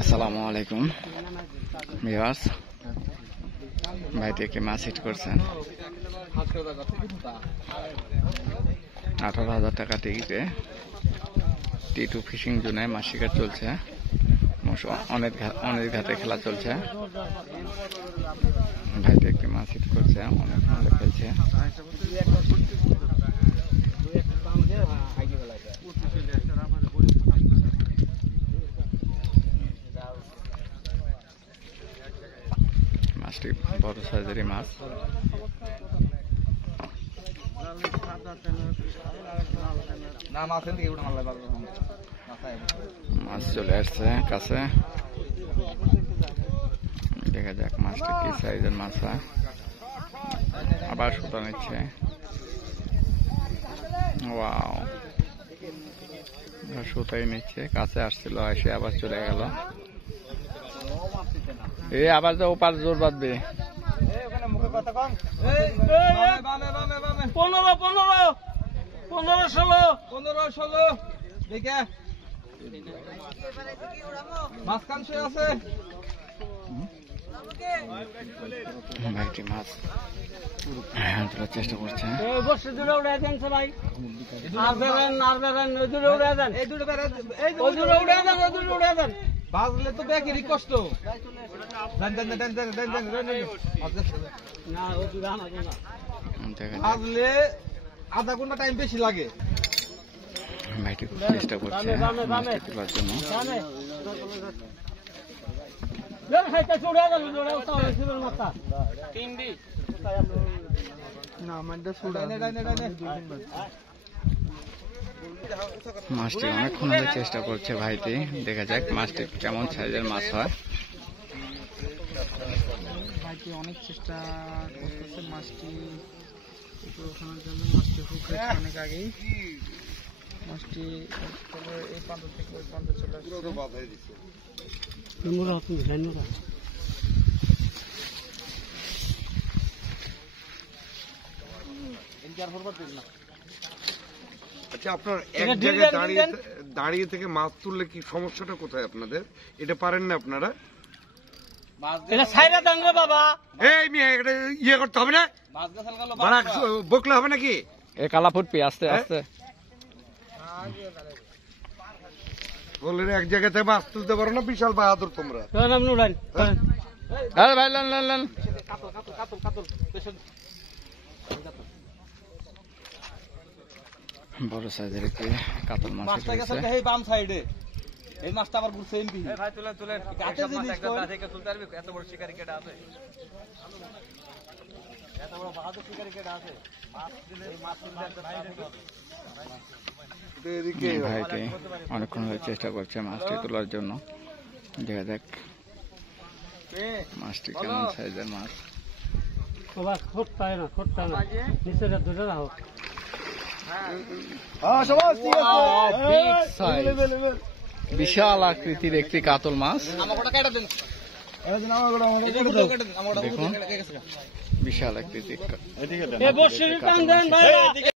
আসসালামু আলাইকুম ভিউয়ার্স, ভাই থেকে মাছ হিট করছেন 18,000 টাকা টিকিটে। টি2 ফিশিং জোনে মাছ শিকার চলছে, অনেক ঘাটে খেলা চলছে। ভাই থেকে মাছ হিট করছে, অনেক ভালো খেলছে। মাছটি বড় সাইজেরই মাছ। মাছ চলে আসছে কাছে, দেখা যাক মাছটা কি সাইজের মাছ হয়। আবার সুতা নিচ্ছে, ওয়াও, সুতাই নিচ্ছে। কাছে আসছিল, এসে আবার চলে গেল। এই আবার যে ওপার জোর বাঁধবে। 15-16 দেখে মাঝখান শুয়ে আছে। ভাইটি মাছ তোলার চেষ্টা করছে। বাজলে তো ব্যাকেরই কষ্ট। বাজলে আধা ঘন্টা টাইম বেশি লাগে। ভাইটি খুব চেষ্টা করছে তোলার জন্য। মাছটি অনেকক্ষণ ধরে চেষ্টা করছে ভাইটি, দেখা যাক মাছটি কেমন সাইজের মাছ হয়। ভাইটি অনেক চেষ্টা করতেছে মাছটি ওঠানোর জন্য। মাছটি হুকে অনেক আগেই, মাছটি এই প্রান্ত থেকে ওই প্রান্তে চলে আসছে। আচ্ছা, আপনার এক জায়গায় দাঁড়িয়ে থেকে মাছ তুললে কি সমস্যাটা কোথায় আপনাদের? এটা পারেন না আপনারা? এই মেয়ে, এটা ইয়ে করতে হবে না, বকলে হবে নাকি? এ কালা ফুটপি আস্তে আস্তে বললেন এক জায়গা থেকে মাছ তুলতে পারো না, বিশাল বাহাদুর তোমরা। ভাই লেন বড় সাইজের একটি কাতল মাছ রয়েছে। বাম সাইডে এই মাছটা আবার ঘুরছে এমপি। ভাই তুলে এত বড় শিকারি কেটা আছে, এত বড় বাহাদুর শিকারি কেটা আছে। ভাইটি অনেকক্ষণ ধরে চেষ্টা করছে মাছটি তোলার জন্য। দেখা যাক মাছটি কেমন সাইজের মাছ। বিশাল আকৃতির একটি কাতল মাছ, দেখুন বিশাল আকৃতির।